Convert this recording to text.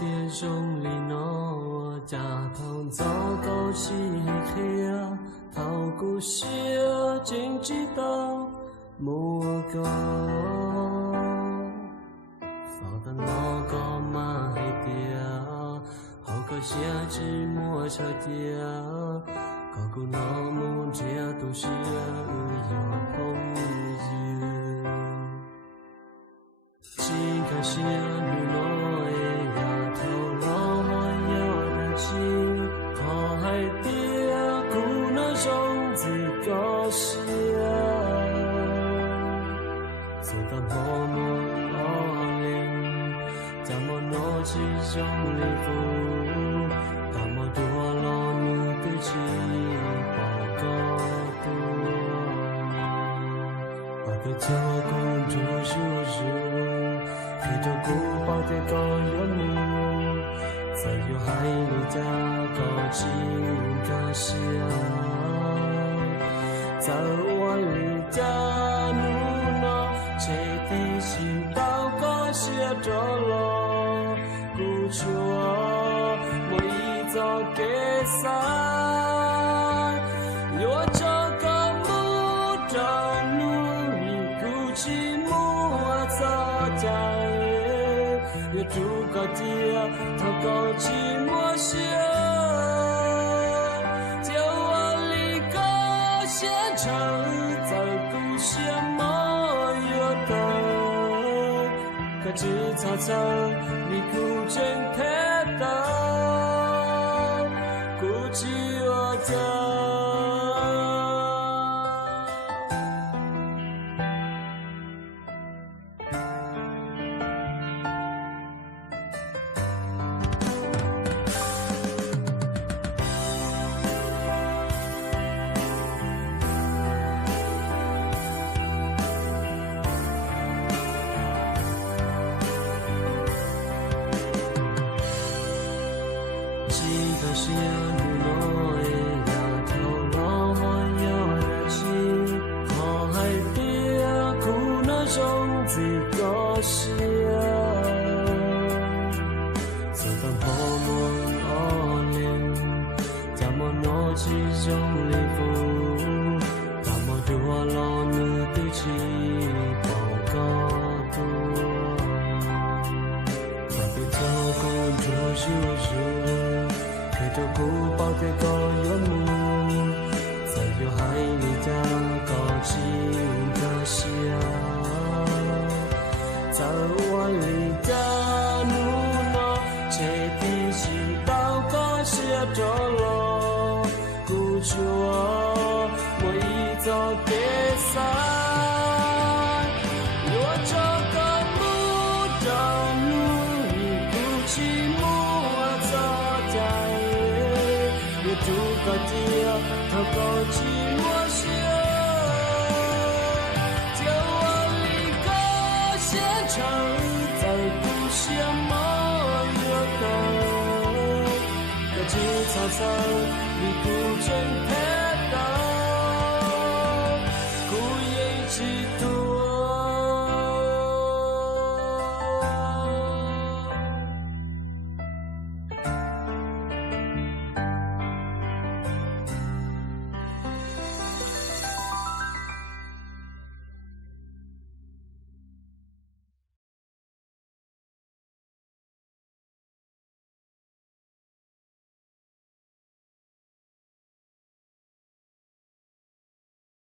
的中里诺，家旁走高西黑啊，桃古西啊，经济道莫高，扫的老高马黑掉，好个下只莫车掉，高古老木这都是有朋友。chỉ có xia nụ nói ya thâu lo ya là chi thọ hai tia cũ nó trong gì có xia rồi ta bỏ mù lo lên ta mò nó chỉ trong lì phù ta mò đua lo như tư chi bỏ có tua và cái cho con chú陪着古堡的高原木，在有海里的高青高下，在万里的路呢，这地心祷告写着了，古chúa mỗi giờ kế sai，有这个木着路，古奇木早在。也住个地，他高起莫想，就万里个县城，在故乡莫有的，可知草草，你古镇开的，古迹我的。是路诺的呀，头老花呀热情，好海的呀，苦那种子高兴，走到破门而lên，咱们诺起中里夫，咱们多老女的起报告多，咱们做工作修。陪着古堡的高原木，在有海里的高青高下，在万里的路呢，这地心祷告写着了，古chúa mỗi giờ kế sai，有这个木的路，古奇木住个地，他高起莫想，就万里个县城，在故乡莫有的，可知草草，你古镇开的。